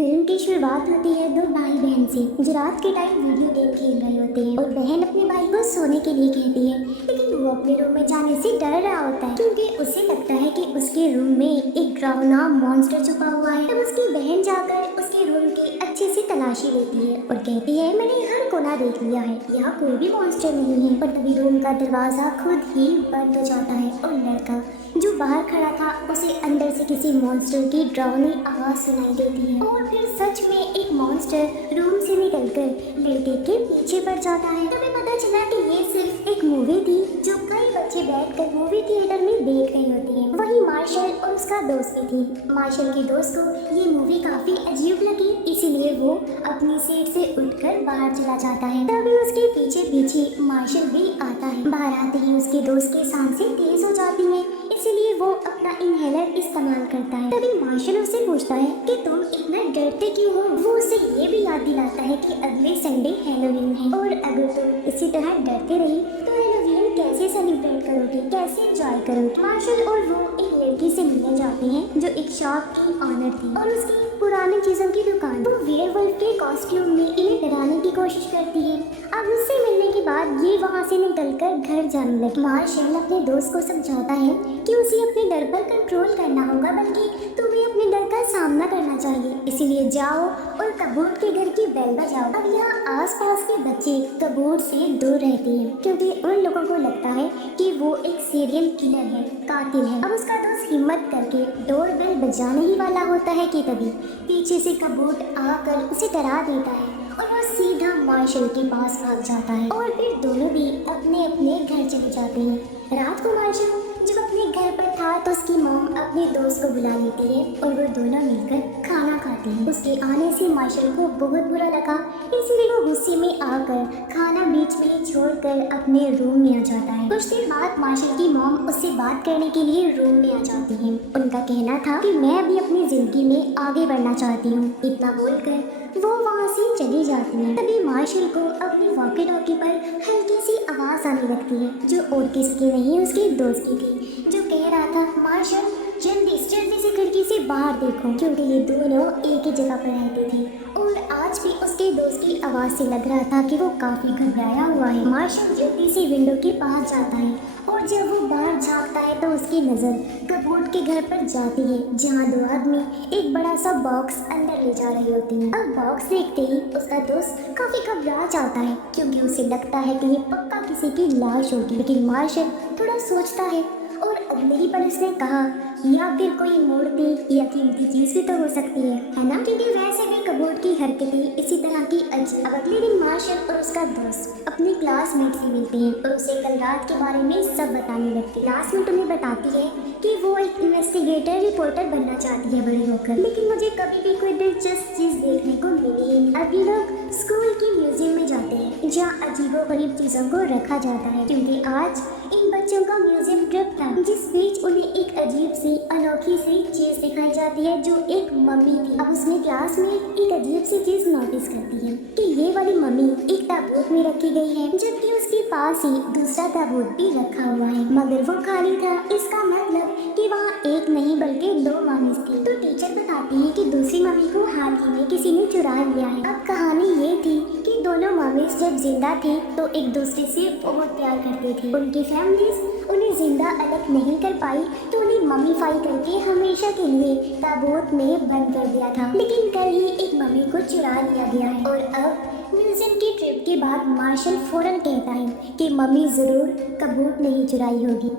Film की शुरुआत होती है दो भाई बहन से जो रात के टाइम वीडियो गेम खेल रहे होते हैं और बहन अपने भाई को सोने के लिए कहती है, लेकिन वो अपने रूम में जाने से डर रहा होता है क्योंकि उसे लगता है कि उसके रूम में एक डरावना मॉन्स्टर छुपा हुआ है। तब उसकी बहन जाकर उसके रूम की अच्छे से तलाशी लेती है और कहती है, मैंने हर कोना देख लिया है, यहाँ कोई भी मॉन्स्टर नहीं है। और तभी रूम का दरवाजा खुद ही बंद हो जाता है और लड़का जो बाहर खड़ा था उसे अंदर से किसी मॉन्स्टर की डरावनी आवाज सुनाई देती है और फिर सच में एक मॉन्स्टर रूम से निकलकर लड़के के पीछे पड़ जाता है। तभी पता चला कि ये सिर्फ एक मूवी थी जो कई बच्चे बैठकर मूवी थिएटर में देख रहे होते हैं। वही मार्शल और उसका दोस्त भी थी। मार्शल के दोस्त को ये मूवी काफी अजीब लगी, इसीलिए वो अपनी सीट से उठकर बाहर चला जाता है। तभी उसके पीछे पीछे मार्शल भी आता है। बाहर आते ही उसके दोस्त की सांसें तेज हो जाती हैं, इसीलिए वो अपना इनहेलर इस्तेमाल करता है। तभी मार्शल उससे पूछता है कि तुम इतना डरते क्यों हो। वो उसे ये भी याद दिलाता है कि अगले संडे हैलोवीन है और अगर तुम इसी तरह डरते रही तो हैलोवीन कैसे सेलिब्रेट करोगे, कैसे एंजॉय करोगे। मार्शल और वो एक लड़की से मिलने जाते हैं जो एक शॉप की ऑनर थी और उसकी पुरानी चीजों की दुकान। वो वेयरवुल्फ के कॉस्ट्यूम में इन्हें डराने की कोशिश करती है। अब उससे मिलने के बाद ये वहाँ से निकलकर घर जाने लगी। मार्शल अपने दोस्त को समझाता है कि उसे अपने डर पर कंट्रोल करना होगा, बल्कि तुम्हें अपने डर का सामना करना चाहिए। इसीलिए जाओ और कबूत के घर की बेल बजाओ। अब यहाँ आसपास के बच्चे कबूत से दूर रहते हैं क्योंकि उन लोगों को लगता है कि वो एक सीरियल किलर है, कातिल है। अब उसका दोस्त हिम्मत करके डोर बेल बजाने ही वाला होता है कि तभी पीछे से कबूत आकर उसे डरा देता है और वो सीधा मार्शल के पास भाग जाता है और फिर दोनों भी अपने अपने घर चले जाते हैं। रात को मार्शल जब अपने घर पर था तो उसकी मॉम अपने दोस्त को बुला लेती है और वो दोनों मिलकर खाना खाते हैं। उसके आने से मार्शल को बहुत बुरा लगा, इसीलिए वो गुस्से में आकर खाना बीच में ही छोड़कर अपने रूम में आ जाता है। कुछ देर बाद मार्शल की मॉम उससे बात करने के लिए रूम में आ जाती है। उनका कहना था कि मैं भी अपनी जिंदगी में आगे बढ़ना चाहती हूँ। इतना बोलकर वो वहाँ से चली जाती है। तभी मार्शल को अपनी वॉकी टॉकी पर हल्की सी आवाज आने लगती है जो और किसी की नहीं उसके दोस्त की थी, जो कह रहा था, मार्शल जल्दी से खिड़की से बाहर देखो, क्योंकि ये दोनों एक ही जगह पर रहते थे और आज भी उसके दोस्त की आवाज से लग रहा था कि वो काफी घबराया हुआ है। मार्शल जल्दी से विंडो के पास जाता है और जब वो बाहर झांकता है तो उसकी नजर कबूत के घर पर जाती है जहाँ दो आदमी एक बड़ा सा बॉक्स अंदर ले जा रहे होते हैं। अब बॉक्स देखते ही उसका दोस्त काफी घबरा जाता है क्योंकि उसे लगता है कि ये पक्का किसी की लाश होगी। लेकिन मार्शल थोड़ा सोचता है और अगले ही पल उसने कहा, या फिर कोई मूर्ति या कीमती चीज भी तो हो सकती है ना, क्योंकि वैसे भी कबूत की हरकतें इसी तरह की अजीब। अब अगले दिन मार्शल और उसका दोस्त अपने क्लासमेट से मिलते हैं और उसे कल रात के बारे में सब बताने लगती है। क्लासमेट उन्हें बताती है कि वो एक इन्वेस्टिगेटर रिपोर्टर बनना चाहती है बड़े होकर, लेकिन मुझे कभी भी कोई दिलचस्प चीज देखने को मिली है। अभी लोग स्कूल के म्यूजियम में जाते हैं जहाँ अजीबोगरीब चीजों को रखा जाता है, क्योंकि आज इन बच्चों का म्यूजियम ट्रिप था जिस बीच उन्हें एक अजीब सी अनोखी सी चीज दिखाई जाती है जो एक मम्मी थी। अब उसमें क्लास में एक अजीब सी चीज नोटिस करती है कि ये वाली मम्मी एक ताबूत में रखी गई है, जबकि उसके पास ही दूसरा ताबूत भी रखा हुआ है, मगर वो खाली था। इसका मतलब कि वहाँ एक नहीं बल्कि दो मम्मी थी। तो टीचर बताती है कि दूसरी मम्मी को हाल ही में किसी ने चुरा लिया है। अब कहानी ये थी कि दोनों मम्मी जब जिंदा थी तो एक दूसरे से बहुत प्यार करती थी। उनकी फैमिलीज उन्हें जिंदा अलग नहीं कर पाई तो उन्हें मम्मीफाई करके हमेशा के लिए ताबूत में बंद कर दिया था। लेकिन कल ही एक मम्मी को चुरा लिया गया है और अब म्यूजियम की ट्रिप के बाद मार्शल फौरन कहता है कि मम्मी जरूर कबूत नहीं चुराई होगी।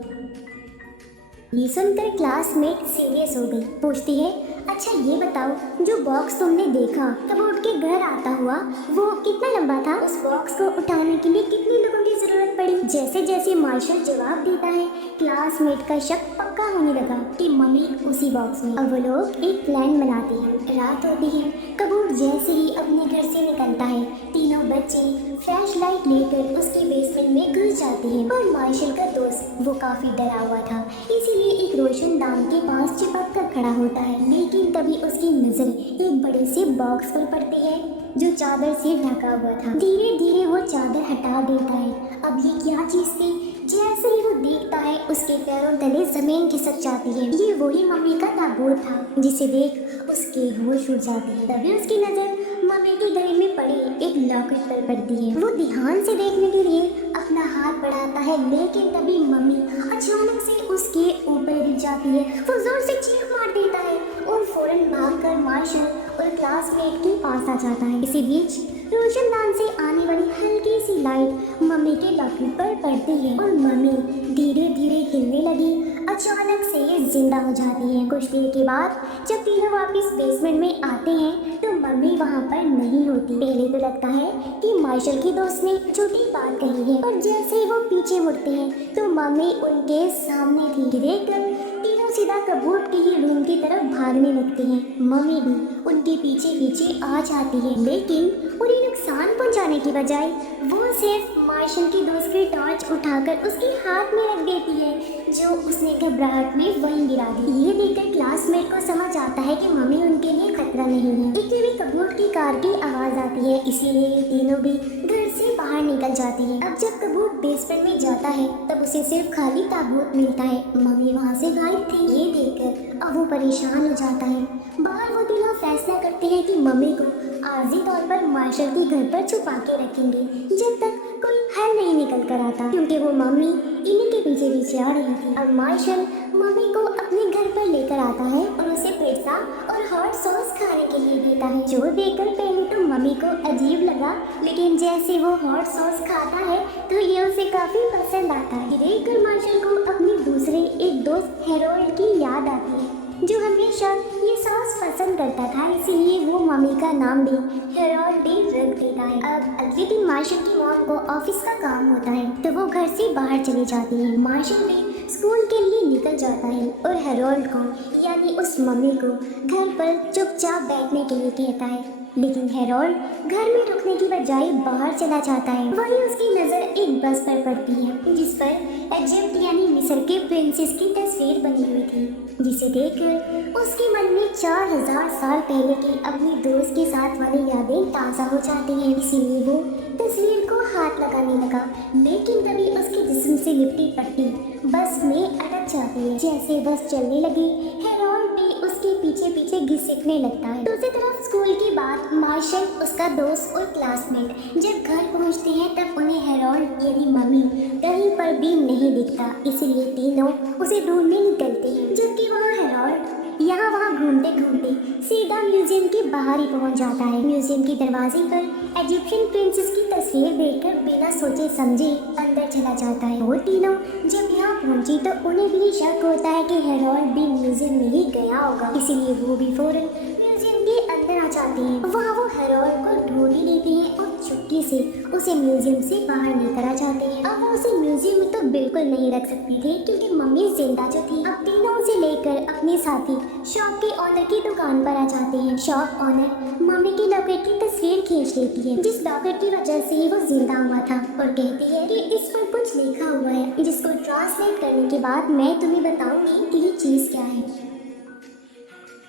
ये सुनकर क्लासमेट सीरियस हो गई। पूछती है, अच्छा ये बताओ, जो बॉक्स तुमने देखा कबूत के घर आता हुआ वो कितना लंबा था? उस बॉक्स को उठाने के लिए कितने लोगों की जरूरत पड़ी? जैसे जैसे मार्शल जवाब देता है क्लासमेट का शक पक्का होने लगा कि मम्मी उसी बॉक्स में। अब वो लोग एक प्लान बनाते हैं। रात होती है, कबूत जैसे ही अपने घर से निकलता है तीनों बच्चे फ्लैश लाइट लेकर उसके बेसमेंट में घुस जाते हैं और मार्शल का दोस्त वो काफी डरा हुआ था, इसीलिए एक रोशनदान के पास चिपक कर खड़ा होता है। लेकिन तभी उसकी नजर एक बड़े से बॉक्स पर पड़ती है जो चादर से ढका हुआ था। धीरे धीरे वो चादर हटा देता है। अब ये क्या चीज थी जैसे ही वो देखता है उसके पैरों तले जमीन खिसक जाती है। ये वही मम्मी का ताबूत था जिसे देख उसके होश उड़ जाते हैं। तभी उसकी नजर मम्मी के गले में पड़ी एक लॉकेट पर पड़ती है। वो ध्यान से देखने के लिए अपना हाथ बढ़ाता है, लेकिन तभी मम्मी अचानक से उसके ऊपर गिर जाती है। वो जोर से चीख मार देता है और फौरन भागकर मार्शल और क्लासमेट के पास आ जाता है। इसी बीच रोशनदान से आने वाली हल्की सी लाइट मम्मी के लॉकेट पर पड़ती है और मम्मी धीरे धीरे हिलने लगी। अचानक से ये जिंदा हो जाती है। कुछ देर के बाद जब तीनों वापस बेसमेंट में आते हैं तो मम्मी वहाँ पर नहीं होती। पहले तो लगता है कि मार्शल की दोस्त ने छोटी बात कही है, और जैसे ही वो पीछे मुड़ते हैं तो मम्मी उनके सामने थी। देखकर तीनों सीधा कबूत के ही रूम की तरफ भागने लगते हैं। मम्मी भी उनके पीछे पीछे आ जाती है, लेकिन उन्हें नुकसान पहुंचाने की बजाय वो सिर्फ मार्शल की दोस्त की टॉर्च उठाकर उसके हाथ में रख देती है, जो उसने घबराहट में वहीं गिरा दी। ये देखकर क्लासमेट को समझ आता है कि मम्मी उनके लिए खतरा नहीं है। एक भी कबूत की कार की आवाज आती है, इसलिए ये तीनों भी घर से बाहर निकल जाती है। अब जब कबूत बेसमेंट में जाता है तब उसे सिर्फ खाली ताबूत मिलता है। मम्मी वहाँ से गायब थी। ये देखकर अब वो परेशान हो जाता है। बाहर वो तीनों फैसला करते हैं कि मम्मी को आर्जी तौर पर मार्शल के घर पर छुपा के रखेंगे जब तक कोई हल नहीं निकल कर आता, क्योंकि वो मम्मी इन्हीं के पीछे पीछे आ रही थी। अब मार्शल मम्मी को अपने घर पर लेकर आता है और उसे पिज्जा और हॉट सॉस खाने के लिए देता है, जो देखकर पहले तो मम्मी को अजीब लगा, लेकिन जैसे वो हॉट सॉस खाता है तो ये उसे काफी पसंद आता है। देखकर मार्शल को अपने दूसरे एक दोस्त हेरोल्ड की याद आती है, जो हमेशा ये सॉस पसंद करता था, इसीलिए वो मम्मी का नाम भी हेरोल्ड भी रख देता है। अब अगले दिन मार्शल की मॉम को ऑफिस का काम होता है तो वो घर से बाहर चली जाती है। मार्शल भी स्कूल के लिए निकल जाता है और हेरोल्ड को यानी उस मम्मी को घर पर चुपचाप बैठने के लिए कहता है, लेकिन हेरोल्ड घर में रुकने की बजाय बाहर चला जाता है। वहीं उसकी नजर एक बस पर पड़ती है जिस पर इजिप्ट यानी मिस्र के प्रिंसेस की तस्वीर बनी हुई थी, जिसे देखकर उसके मन में 4000 साल पहले की अपनी दोस्त के साथ वाली यादें ताज़ा हो जाती हैं। इसीलिए वो तस्वीर को हाथ लगाने लगा, लेकिन तभी उसके जिस्म से लिपटी पट्टी बस में अटक जाती है। जैसे बस चलने लगी हेरोल्ड भी उसके पीछे पीछे घिसकने लगता है। दूसरी तरफ स्कूल के बाद मार्शल, उसका दोस्त और क्लासमेट जब घर पहुंचते हैं तब उन्हें हेरोल्ड यानी मम्मी कहीं पर भी नहीं दिखता, इसलिए तीनों उसे ढूंढने निकलते हैं। जबकि वहाँ हेरोल्ड यहाँ वहाँ घूमते घूमते सीधा म्यूजियम के बाहर ही पहुँच जाता है। म्यूजियम के दरवाजे पर इजिप्शियन प्रिंसेस की तस्वीर देखकर बिना सोचे समझे अंदर चला जाता है। वो तीनों जब यहाँ पहुँची तो उन्हें भी शक होता है कि हेरोल्ड भी म्यूजियम में ही गया होगा, इसीलिए वो भी फौरन म्यूजियम के अंदर आ जाते हैं। वहाँ वो हेरोल्ड को ढूंढ ही लेते हैं और चुटकी से उसे म्यूजियम से बाहर लेकर आ जाते हैं। अब वो उसे म्यूजियम में तो बिल्कुल नहीं रख सकते थे, क्योंकि मम्मी जिंदा जो थी। अब तीनों उसे लेकर अपने साथी शॉप के ऑनर की दुकान पर आ जाते हैं। शॉप ऑनर मम्मी की लॉकेट की तस्वीर खींच लेती है, जिस लॉकेट की वजह से वो जिंदा हुआ था, और कहती है कि इस पर कुछ लिखा हुआ है, जिसको ट्रांसलेट करने के बाद मैं तुम्हें बताऊंगी कि ये चीज क्या है।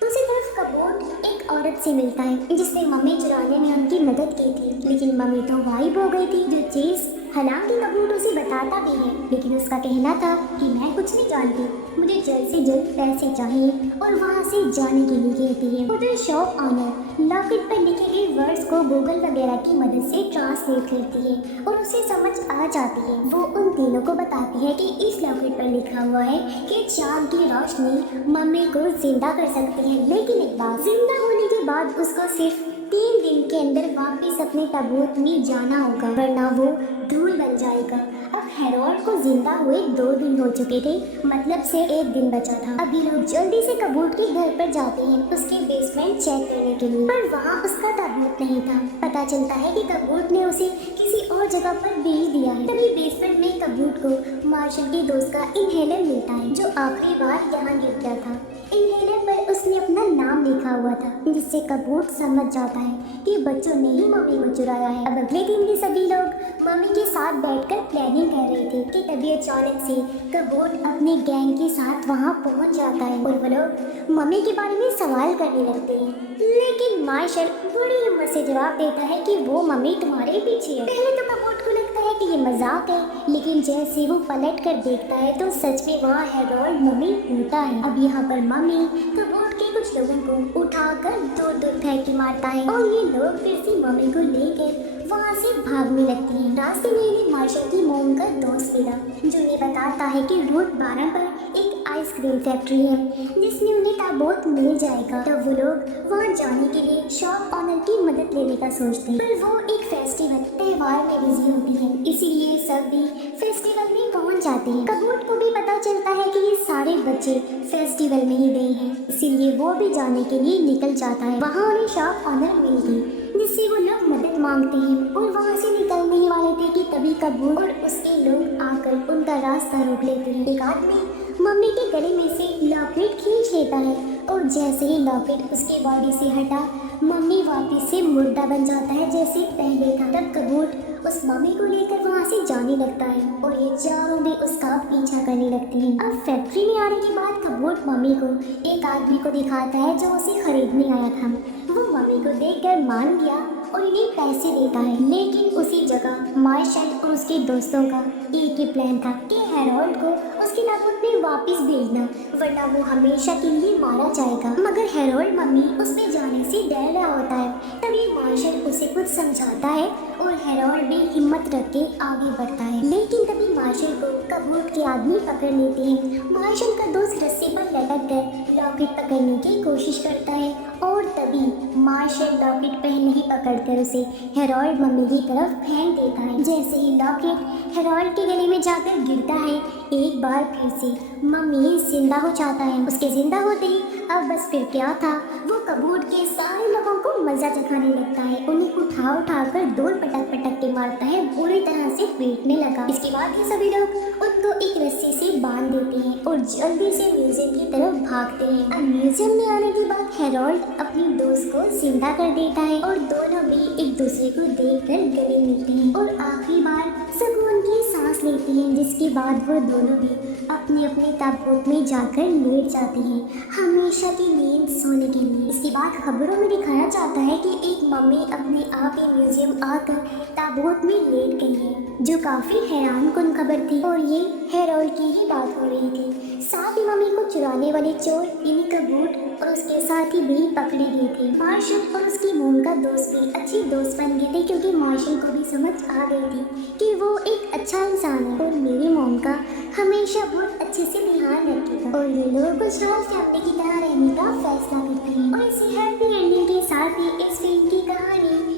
दूसरी तरफ कबूत एक औरत से मिलता है जिसने मम्मी चुराने में उनकी मदद की थी, लेकिन मम्मी तो गायब हो गई थी। जो चीज हालांकि कबूत उसे बताता भी है, लेकिन उसका कहना था कि मैं कुछ नहीं जानती, मुझे जल्द से जल्द पैसे चाहिए, और वहाँ से जाने के लिए कहती है। उधर शॉप ऑनर लॉकेट पर लिखे गए वर्ड्स को गूगल वगैरह की मदद से ट्रांसलेट करती है और उसे समझ आ जाती है। वो उन तीनों को बताती है कि इस लॉकेट पर लिखा हुआ है कि चांद की रोशनी मम्मी को जिंदा कर सकती है, लेकिन एक बार जिंदा होने के बाद उसको सिर्फ 3 दिन के अंदर वापस अपने ताबूत में जाना होगा, वरना वो धूल बन जाएगा। अब हेरोल्ड को जिंदा हुए 2 दिन हो चुके थे, मतलब से 1 दिन बचा था। अभी लोग जल्दी से कबूत के घर पर जाते हैं उसके बेसमेंट चेक करने के लिए, पर वहाँ उसका ताबूत नहीं था। पता चलता है कि कबूत ने उसे किसी और जगह पर भेज दिया है। तभी बेसमेंट में कबूत को मार्शल के दोस्त का इनहेलर मिलता है, जो आखिरी बार यहाँ गिर गया था। इनहेलर पर उसने अपना नाम लिखा हुआ था, जिससे कबूत समझ जाता है कि बच्चों ने ही मम्मी को चुराया है। अब अगले दिन भी सभी लोग मम्मी के साथ बैठकर प्लानिंग कर रहे थे कि तभी अचानक से कबूत अपने गैंग के साथ वहाँ पहुँच जाता है और वो लोग मम्मी के बारे में सवाल करने लगते हैं, लेकिन मार्शल बड़ी हिम्मत से जवाब देता है कि वो मम्मी तुम्हारे पीछे है। पहले तो कबूत को लगता है कि ये मजाक है, लेकिन जैसे वो पलट कर देखता है तो सच में वहाँ हेरोल्ड मम्मी होता है। अब यहाँ पर मम्मी कबूट के कुछ लोगों को उठाकर दूर दूर फेंक के मारता है और ये लोग फिर से मम्मी को लेकर वहाँ से भागने लगती है। रास्ते में इन्हें मार्शल की मोम का दोस्त मिला जो इन्हें बताता है कि रोड 12 पर एक आइसक्रीम फैक्ट्री है जिसमें उन्हें ताबूत मिल जाएगा। तब वो लोग वहाँ जाने के लिए शॉप ऑनर की मदद लेने का सोचते हैं, पर वो एक फेस्टिवल त्योहार में बिजी होती है, इसीलिए सब भी फेस्टिवल में पहुँच जाते हैं। कबूट को भी पता चलता है कि ये सारे बच्चे फेस्टिवल में ही गए हैं, इसीलिए वो भी जाने के लिए निकल जाता है। वहाँ उन्हें शॉप ऑनर मिल गई जिससे वो लोग मदद मांगते हैं और वहाँ से निकलने ही वाले थे कि तभी कबूत और उसके लोग आकर उनका रास्ता रोक लेते हैं। एक आदमी मम्मी के गले में से लॉकेट खींच लेता है और जैसे ही लॉकेट उसकी बॉडी से हटा मम्मी वापस से मुर्दा बन जाता है जैसे पहले था। तब कबूत उस मम्मी को लेकर वहाँ से जाने लगता है और ये चारों भी उसका पीछा करने लगते हैं। अब फैक्ट्री में आने के बाद कबूत मम्मी को एक आदमी को दिखाता है जो उसे खरीदने आया था। वो मम्मी को देखकर मान गया और इन्हें पैसे देता है, लेकिन उसी जगह मार्शल और उसके दोस्तों का एक ही प्लान था कि हेरोल्ड को उसके ताबूत में वापस भेजना, वरना वो हमेशा के लिए मारा जाएगा। मगर हेरोल्ड मम्मी उसमें जाने से डर रहा होता है। तभी मार्शल उसे कुछ समझाता है और हेरोल्ड भी हिम्मत रख के आगे बढ़ता है, लेकिन तभी मार्शल को कबूत के आदमी पकड़ लेते हैं। मार्शल का दोस्त रस्सी पर लटक कर लॉकेट पकड़ने की कोशिश करता है और तभी मार्शल लॉकेट पहले ही पकड़कर उसे हेरोल्ड मम्मी की तरफ फेंक देता है। जैसे ही लॉकेट हेरोल्ड के गले में जाकर गिरता है, एक बार फिर से मम्मी जिंदा हो जाता है। उसके जिंदा होते ही अब बस फिर क्या था, वो कबूत के सारे लोगों को मजा चखाने लगता है, उन्हें उठा उठा कर दौड़ पटक पटक के मारता है, बुरी तरह से पीटने लगा। इसके बाद ये सभी लोग उनको एक रस्सी से बांध देते हैं और जल्दी से म्यूजियम की तरफ भागते हैं। अब म्यूजियम में आने के बाद हेरोल्ड अपनी दोस्त को जिंदा कर देता है और दोनों भी एक दूसरे को देखकर गले मिलते हैं और आखिरी बार सुकून की सांस लेते हैं, जिसके बाद वो दोनों भी अपने अपने ताबूत में जाकर लेट जाते हैं हमेशा की नींद सोने के लिए। इसके बाद खबरों में दिखाया जाता है कि एक मम्मी अपने आप ही म्यूजियम आकर ताबूत में लेट गई है, जो काफी हैरान कुन खबर थी और ये हेरोल्ड की ही बात हो रही थी। साथ ही मम्मी को चुराने वाले चोर यानी कबूत और उसके साथी भी पकड़े गए थे। मार्शल और उसकी मोम का दोस्त भी अच्छे दोस्त बन गए थे, क्योंकि मार्शल को भी समझ आ गई थी कि वो एक अच्छा इंसान है और मेरी मोम का हमेशा बहुत अच्छे से ध्यान रखेगा। और ये लोग खुशहाल फैमिली की तरह रहने का फैसला करते हैं और इसी हैप्पी एंडिंग के साथ ही इस फिल्म की कहानी